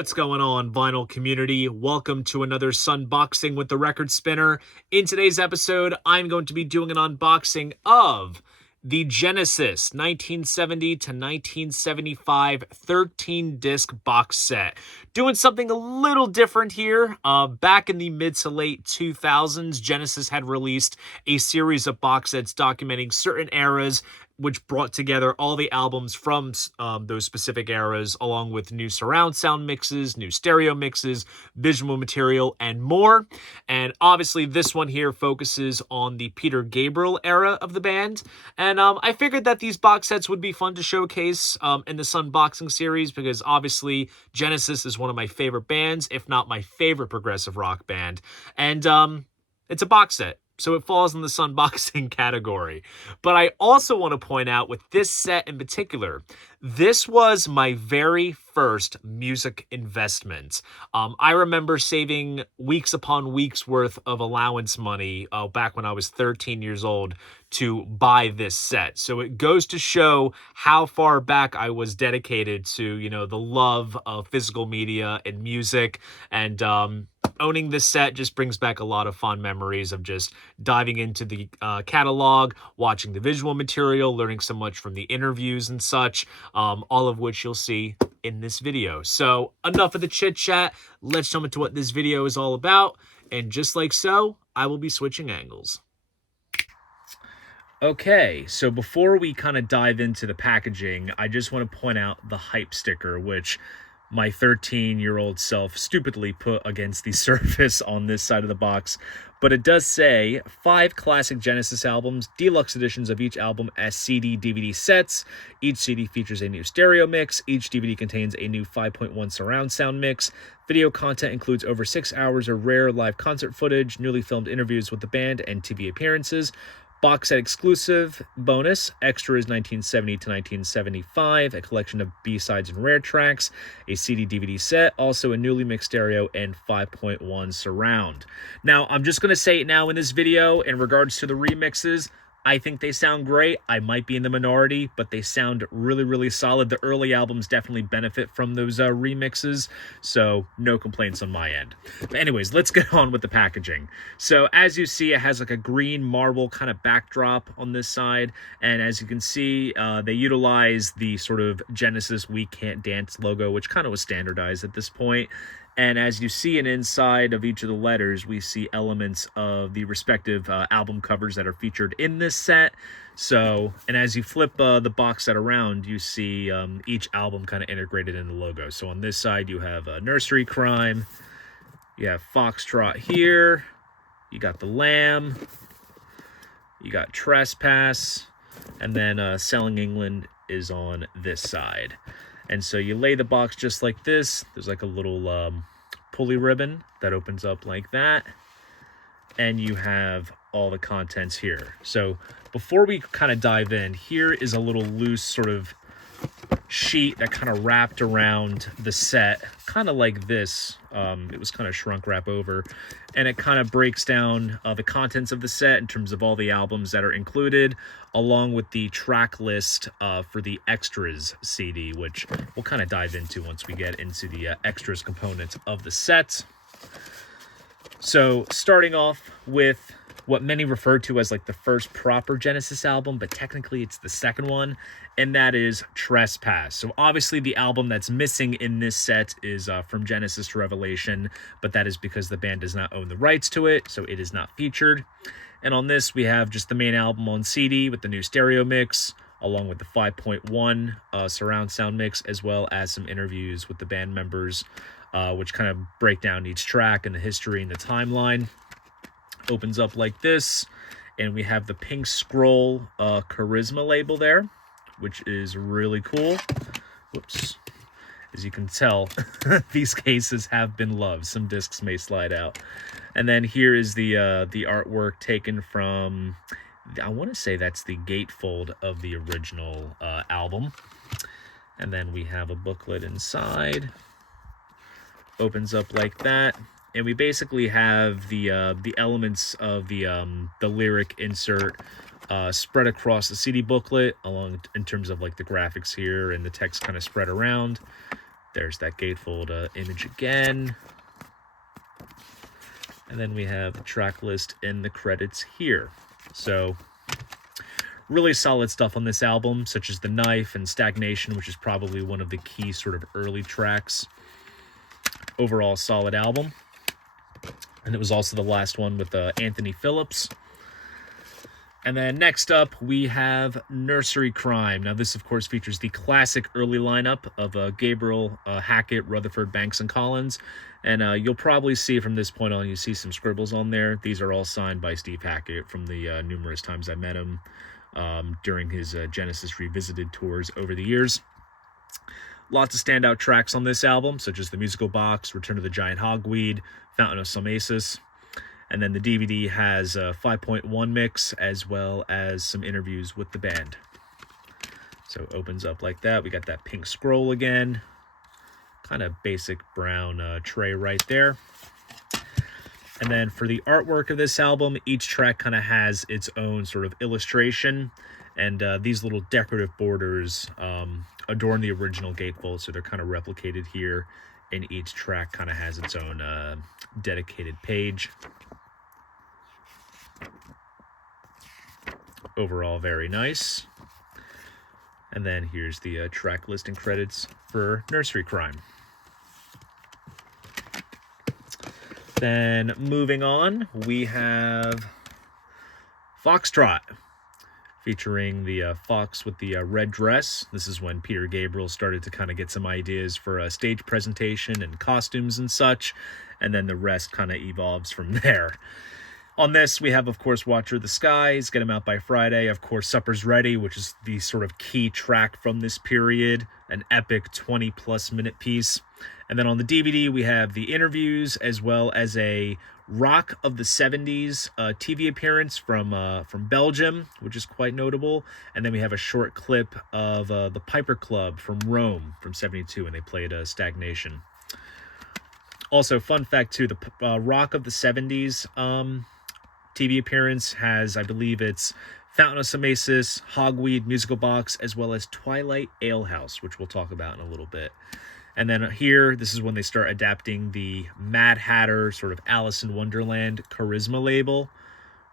What's going on, vinyl community? Welcome to another Sunboxing with the Record Spinner. In today's episode, I'm going to be doing an unboxing of the Genesis 1970 to 1975 13-disc box set. Doing something a little different here. Back in the mid to late 2000s, Genesis had released a series of box sets documenting certain eras, which brought together all the albums from those specific eras, along with new surround sound mixes, new stereo mixes, visual material, and more. And obviously, this one here focuses on the Peter Gabriel era of the band. And I figured that these box sets would be fun to showcase in the Sunboxing series, because obviously, Genesis is one of my favorite bands, if not my favorite progressive rock band. And it's a box set, so it falls in the Sunboxing category. But I also want to point out with this set in particular, this was my very first music investment. I remember saving weeks upon weeks worth of allowance money back when I was 13 years old to buy this set. So it goes to show how far back I was dedicated to, you know, the love of physical media and music. And owning this set just brings back a lot of fond memories of just diving into the catalog, watching the visual material, learning so much from the interviews and such, all of which you'll see in this video. So enough of the chit chat. Let's jump into what this video is all about. And just like so, I will be switching angles. Okay, so before we kind of dive into the packaging, I just want to point out the hype sticker, which my 13-year-old self stupidly put against the surface on this side of the box. But it does say 5 classic Genesis albums, deluxe editions of each album as CD, DVD sets. Each CD features a new stereo mix. Each DVD contains a new 5.1 surround sound mix. Video content includes over 6 hours of rare live concert footage, newly filmed interviews with the band, and TV appearances. Box set exclusive bonus, extras 1970 to 1975, a collection of B-sides and rare tracks, a CD-DVD set, also a newly mixed stereo, and 5.1 surround. Now, I'm just going to say it now in this video, in regards to the remixes, I think they sound great. I might be in the minority, but they sound really, really solid. The early albums definitely benefit from those remixes, so no complaints on my end. But anyways, let's get on with the packaging. So as you see, it has like a green marble kind of backdrop on this side, and as you can see, they utilize the sort of Genesis We Can't Dance logo, which kind of was standardized at this point. And as you see an inside of each of the letters, we see elements of the respective album covers that are featured in this set. So, and as you flip the box set around, you see each album kind of integrated in the logo. So on this side, you have Nursery Cryme, you have Foxtrot here, you got The Lamb, you got Trespass, and then Selling England is on this side. And so you lay the box just like this. There's like a little pulley ribbon that opens up like that. And you have all the contents here. So before we kind of dive in, here is a little loose sort of sheet that kind of wrapped around the set, kind of like this. It was kind of shrunk wrap over, and it kind of breaks down the contents of the set in terms of all the albums that are included, along with the track list for the extras CD, which we'll kind of dive into once we get into the extras components of the set. So starting off with what many refer to as like the first proper Genesis album, but technically it's the second one, and that is Trespass. So obviously the album that's missing in this set is From Genesis to Revelation, but that is because the band does not own the rights to it, so it is not featured. And on this, we have just the main album on CD with the new stereo mix, along with the 5.1 surround sound mix, as well as some interviews with the band members, which kind of break down each track and the history and the timeline. Opens up like this, and we have the pink scroll Charisma label there, which is really cool. Whoops. As you can tell, these cases have been loved. Some discs may slide out. And then here is the artwork taken from, I want to say that's the gatefold of the original album. And then we have a booklet inside. Opens up like that. And we basically have the elements of the lyric insert spread across the CD booklet, along in terms of like the graphics here, and the text kind of spread around. There's that gatefold image again. And then we have the track list and the credits here. So really solid stuff on this album, such as The Knife and Stagnation, which is probably one of the key sort of early tracks. Overall solid album. And it was also the last one with Anthony Phillips. And then next up, we have Nursery Cryme. Now, this, of course, features the classic early lineup of Gabriel, Hackett, Rutherford, Banks, and Collins. And you'll probably see from this point on, you see some scribbles on there. These are all signed by Steve Hackett from the numerous times I met him during his Genesis Revisited tours over the years. Lots of standout tracks on this album, such as The Musical Box, Return of the Giant Hogweed, Fountain of Salmacis. And then the DVD has a 5.1 mix, as well as some interviews with the band. So it opens up like that. We got that pink scroll again. Kind of basic brown tray right there. And then for the artwork of this album, each track kind of has its own sort of illustration. And these little decorative borders adorn the original gatefold, so they're kind of replicated here. And each track kind of has its own dedicated page. Overall, very nice. And then here's the track list and credits for Nursery Cryme. Then moving on, we have Foxtrot, featuring the fox with the red dress. This is when Peter Gabriel started to kind of get some ideas for a stage presentation and costumes and such, and then the rest kind of evolves from there. On this, we have, of course, Watcher of the Skies, Get 'Em Out by Friday, of course, Supper's Ready, which is the sort of key track from this period, an epic 20-plus minute piece. And then on the DVD, we have the interviews, as well as a Rock of the 70s TV appearance from Belgium, which is quite notable. And then we have a short clip of the Piper Club from Rome from 72, and they played Stagnation. Also, fun fact, too, the Rock of the 70s TV appearance has, I believe it's Fountain of Salmacis, Hogweed, Musical Box, as well as Twilight Alehouse, which we'll talk about in a little bit. And then here, this is when they start adapting the Mad Hatter, sort of Alice in Wonderland charisma label,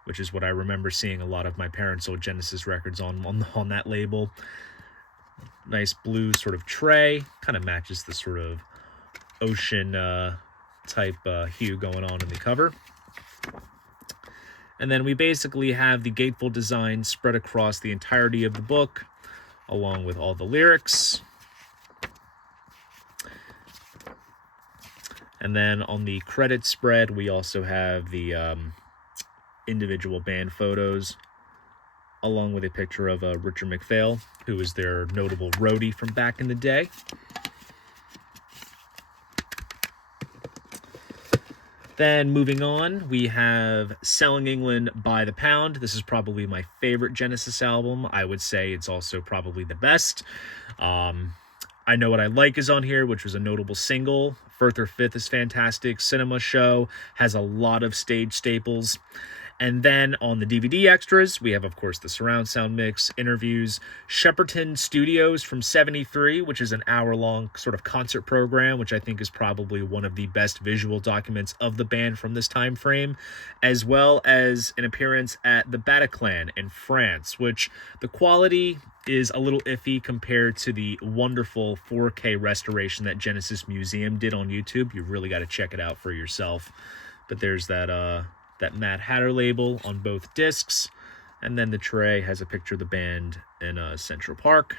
which is what I remember seeing a lot of my parents' old Genesis records on that label. Nice blue sort of tray, kind of matches the sort of ocean type hue going on in the cover. And then we basically have the gatefold design spread across the entirety of the book, along with all the lyrics. And then on the credit spread, we also have the individual band photos, along with a picture of Richard McPhail, who was their notable roadie from back in the day. Then moving on, we have Selling England by the Pound. This is probably my favorite Genesis album. I would say it's also probably the best. I Know What I Like is on here, which was a notable single. Further Fifth is fantastic. Cinema Show has a lot of stage staples. And then on the DVD extras, we have, of course, the surround sound mix, interviews, Shepperton Studios from 73, which is an hour-long sort of concert program, which I think is probably one of the best visual documents of the band from this time frame, as well as an appearance at the Bataclan in France, which the quality is a little iffy compared to the wonderful 4K restoration that Genesis Museum did on YouTube. You've really got to check it out for yourself. But there's that Mad Hatter label on both discs, and then the tray has a picture of the band in Central Park.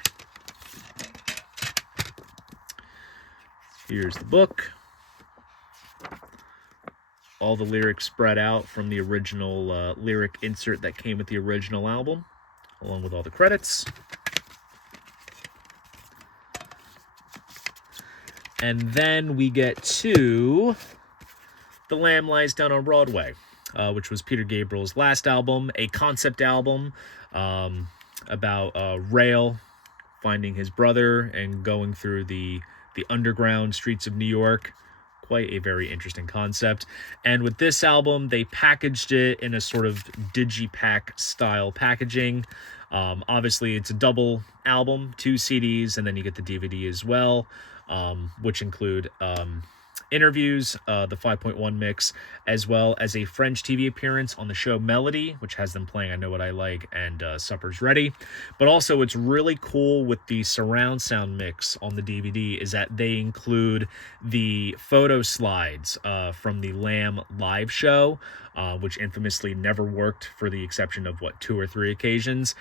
Here's the book. All the lyrics spread out from the original lyric insert that came with the original album, along with all the credits. And then we get to The Lamb Lies Down on Broadway, which was Peter Gabriel's last album, a concept album about Rail finding his brother and going through the underground streets of New York. Quite a very interesting concept. And with this album, they packaged it in a sort of digipack style packaging. Obviously, it's a double album, 2 CDs, and then you get the DVD as well. which include interviews, the 5.1 mix, as well as a French TV appearance on the show Melody, which has them playing I Know What I Like and Supper's Ready. But also what's really cool with the surround sound mix on the DVD is that they include the photo slides from the Lamb live show, which infamously never worked for the exception of, 2 or 3 occasions.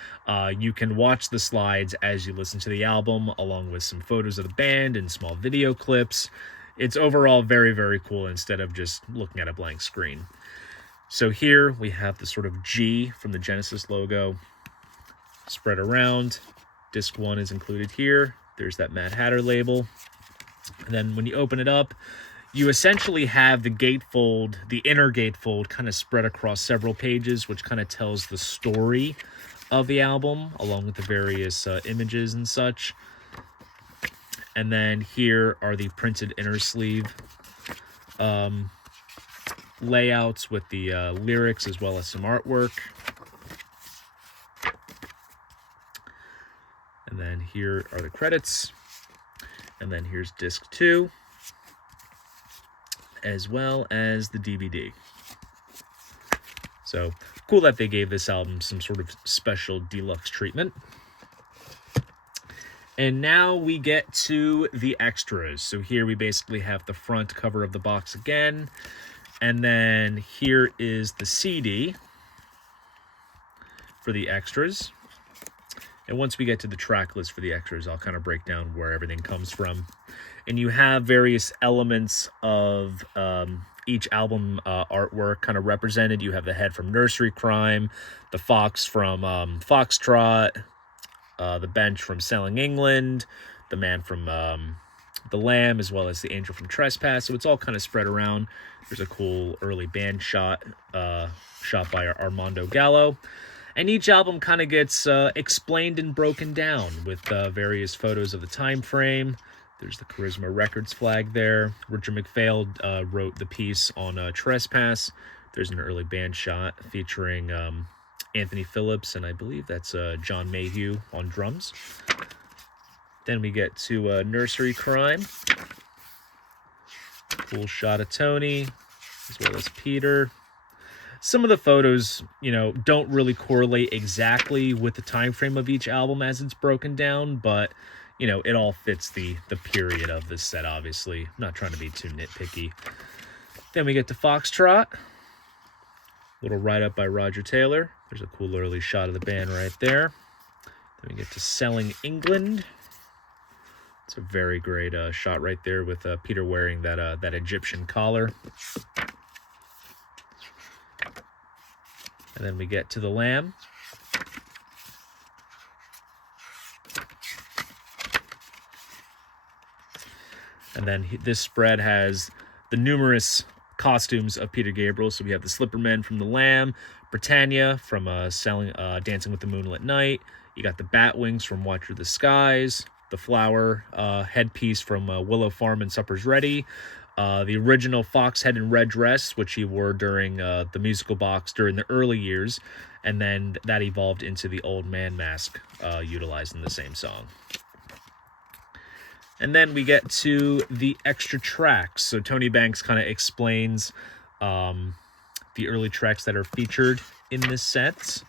You can watch the slides as you listen to the album, along with some photos of the band and small video clips. It's overall very, very cool instead of just looking at a blank screen. So here we have the sort of G from the Genesis logo spread around. Disc 1 is included here. There's that Mad Hatter label. And then when you open it up, you essentially have the gatefold, the inner gatefold, kind of spread across several pages, which kind of tells the story of the album, along with the various images and such. And then here are the printed inner sleeve layouts with the lyrics as well as some artwork. And then here are the credits. And then here's disc 2, as well as the DVD. So cool that they gave this album some sort of special deluxe treatment. And now we get to the extras. So here we basically have the front cover of the box again. And then here is the CD for the extras. And once we get to the track list for the extras, I'll kind of break down where everything comes from. And you have various elements of each album artwork kind of represented. You have the head from Nursery Cryme, the fox from Foxtrot, the bench from Selling England, the man from The Lamb, as well as the angel from Trespass. So it's all kind of spread around. There's a cool early band shot shot by Armando Gallo. And each album kind of gets explained and broken down with various photos of the time frame. There's the Charisma Records flag there. Richard McPhail wrote the piece on Trespass. There's an early band shot featuring Anthony Phillips, and I believe that's John Mayhew on drums. Then we get to Nursery Cryme. Cool shot of Tony, as well as Peter. Some of the photos, don't really correlate exactly with the time frame of each album as it's broken down, but, it all fits the period of this set, obviously. I'm not trying to be too nitpicky. Then we get to Foxtrot. Little write-up by Roger Taylor. There's a cool early shot of the band right there. Then we get to Selling England. It's a very great shot right there with Peter wearing that Egyptian collar. And then we get to The Lamb. And then this spread has the numerous costumes of Peter Gabriel. So we have the Slipperman from The Lamb, Britannia from Dancing with the Moonlit Night. You got the bat wings from Watch Through the Skies, the flower headpiece from Willow Farm and Supper's Ready, the original fox head and red dress, which he wore during the musical box during the early years, and then that evolved into the old man mask utilized in the same song. And then we get to the extra tracks. So Tony Banks kind of explains the early tracks that are featured in this set.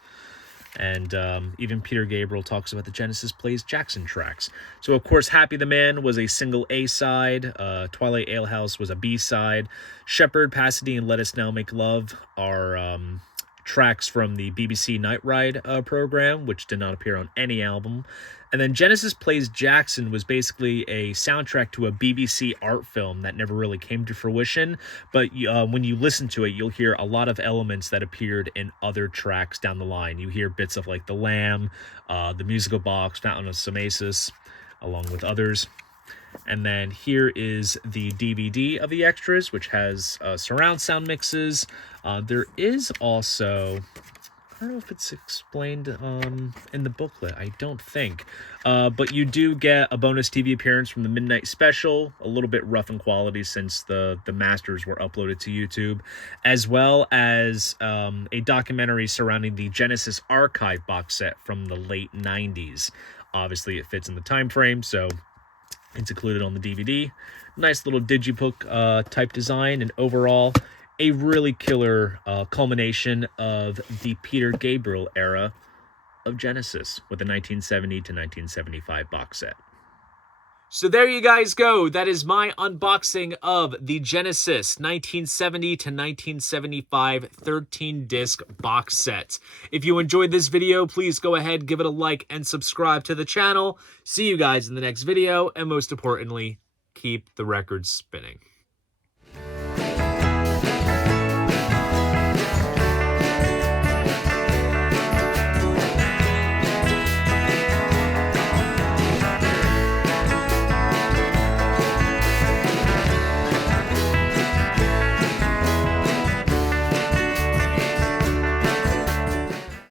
And even Peter Gabriel talks about the Genesis Plays Jackson tracks. So, of course, Happy the Man was a single A-side. Twilight Alehouse was a B-side. Shepherd, Pasadena, and Let Us Now Make Love are tracks from the BBC Night Ride program, which did not appear on any album. And then Genesis Plays Jackson was basically a soundtrack to a BBC art film that never really came to fruition. But when you listen to it, you'll hear a lot of elements that appeared in other tracks down the line. You hear bits of like The Lamb, the musical box, Fountain of Samasis, along with others. And then here is the DVD of the extras, which has surround sound mixes. There is also, I don't know if it's explained in the booklet. I don't think. But you do get a bonus TV appearance from the Midnight Special, a little bit rough in quality since the masters were uploaded to YouTube, as well as a documentary surrounding the Genesis Archive box set from the late 90s. Obviously, it fits in the time frame, so It's included on the DVD. Nice little digibook type design, and overall, a really killer culmination of the Peter Gabriel era of Genesis with the 1970 to 1975 box set. So there you guys go. That is my unboxing of the Genesis 1970 to 1975 13-disc box set. If you enjoyed this video, please go ahead, give it a like, and subscribe to the channel. See you guys in the next video, and most importantly, keep the records spinning.